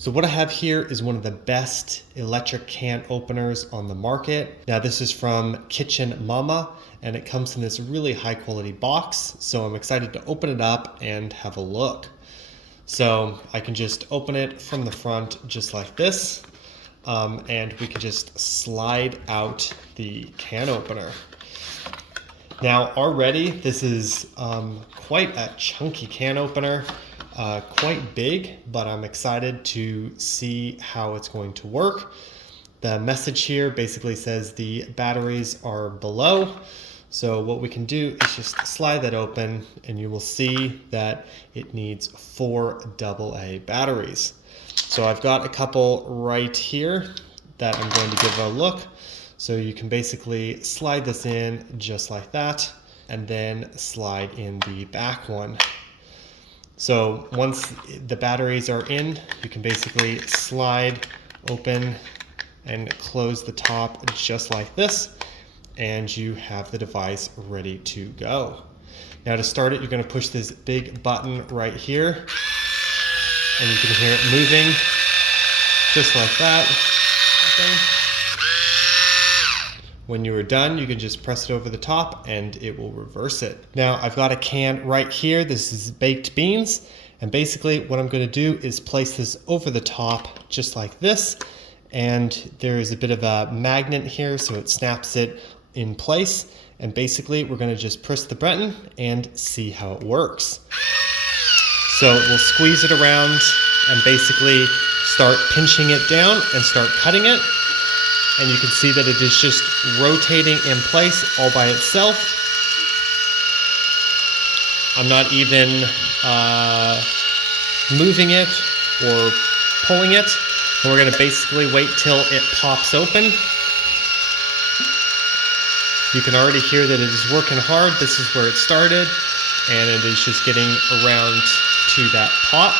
So what I have here is one of the best electric can openers on the market. Now this is from Kitchen Mama and it comes in this really high quality box. So I'm excited to open it up and have a look. So I can just open it from the front just like this. And we can just slide out the can opener. Now already this is quite a chunky can opener. Quite big, but I'm excited to see how it's going to work. The message here basically says the batteries are below. So what we can do is just slide that open and you will see that it needs 4 AA batteries. So I've got a couple right here that I'm going to give a look. So you can basically slide this in just like that and then slide in the back one. So once the batteries are in, you can basically slide open and close the top just like this, and you have the device ready to go. Now to start it, you're going to push this big button right here, and you can hear it moving just like that. Okay. When you are done, you can just press it over the top and it will reverse it. Now I've got a can right here. This is baked beans. And basically what I'm going to do is place this over the top just like this. And there is a bit of a magnet here so it snaps it in place. And basically we're going to just press the button and see how it works. So we'll squeeze it around and basically start pinching it down and start cutting it. And you can see that it is just rotating in place all by itself. I'm not even moving it or pulling it. And we're going to basically wait till it pops open. You can already hear that it is working hard. This is where it started. And it is just getting around to that pop.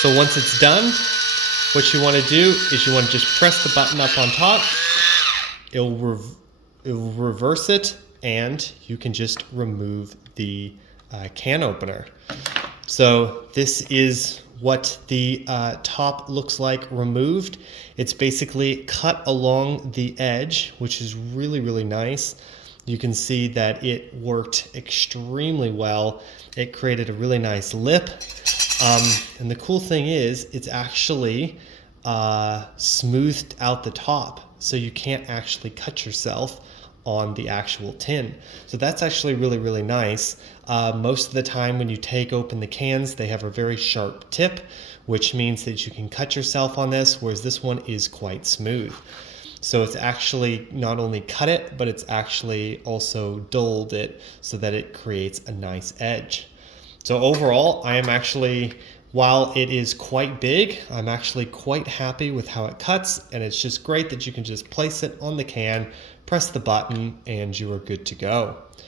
So once it's done, what you want to do is you want to just press the button up on top. It will reverse it, and you can just remove the can opener. So this is what the top looks like removed. It's basically cut along the edge, which is really, really nice. You can see that it worked extremely well. It created a really nice lip. And the cool thing is it's actually smoothed out the top, so you can't actually cut yourself on the actual tin. So that's actually really, really nice. Most of the time when you take open the cans, they have a very sharp tip, which means that you can cut yourself on this, whereas this one is quite smooth. So it's actually not only cut it, but it's actually also dulled it so that it creates a nice edge. So overall, I am actually, while it is quite big, I'm actually quite happy with how it cuts, and it's just great that you can just place it on the can, press the button, and you are good to go.